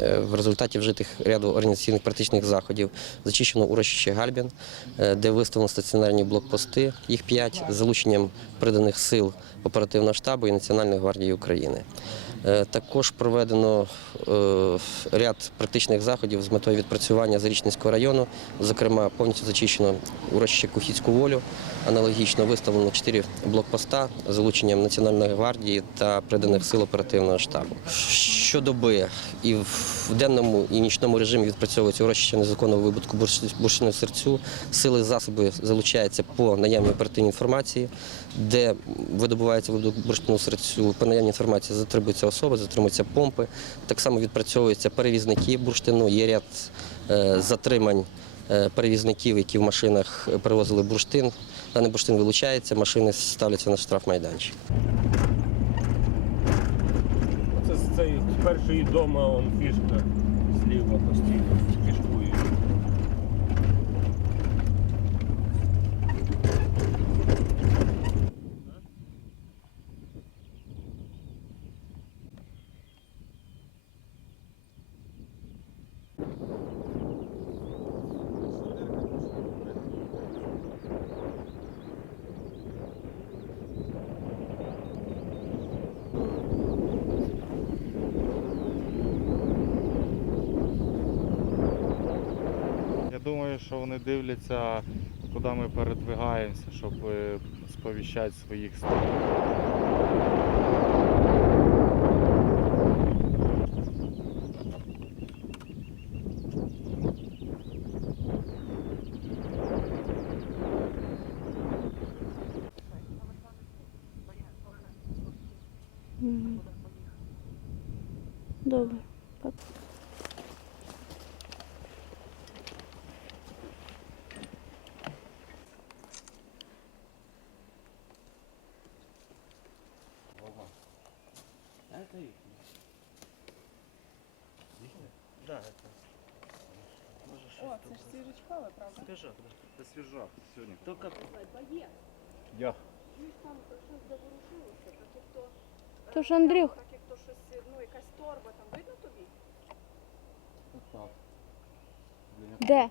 Е, В результаті вжитих ряду організаційних практичних заходів зачищено урочище Гальбін, е, де виставлено стаціонарні блокпости, їх п'ять, з залученням приданих сил оперативного штабу і Національної гвардії України. Е, Також проведено ряд практичних заходів з метою відпрацювання Зарічненського району. Зокрема, повністю зачищено урочище Кухіцьку волю. Аналогічно виставлено чотири блокпоста з залученням Національної гвардії та приданих сил оперативного штабу. Щодоби і в денному і нічному режимі відпрацьовується урочище незаконного вибутку бурштину серцю. Сили засоби залучаються по наявній оперативній інформації, де видобувається видобуток бурштину серцю. По наявній інформації затримуються особи, затримуються помпи. Так само відпрацьовуються перевізники бурштину. Є ряд е, затримань е, перевізників, які в машинах перевозили бурштин. Даний бурштин вилучається, машини ставляться на штрафмайданчик. Цей перший дома он фішка зліва постійно фішкує. Я що вони дивляться, куди ми передвигаємося, щоб е, сповіщати своїх Мгм. Добре. Так. О, це ж свіжачкове, правда? Свіжак, це свіжак сьогодні. Тільки Є. я. Чуєш, там то щось заворушилося, так як то... е, То ж Андрюх. Так як то щось, ну, якась торба, там видно тобі? Де?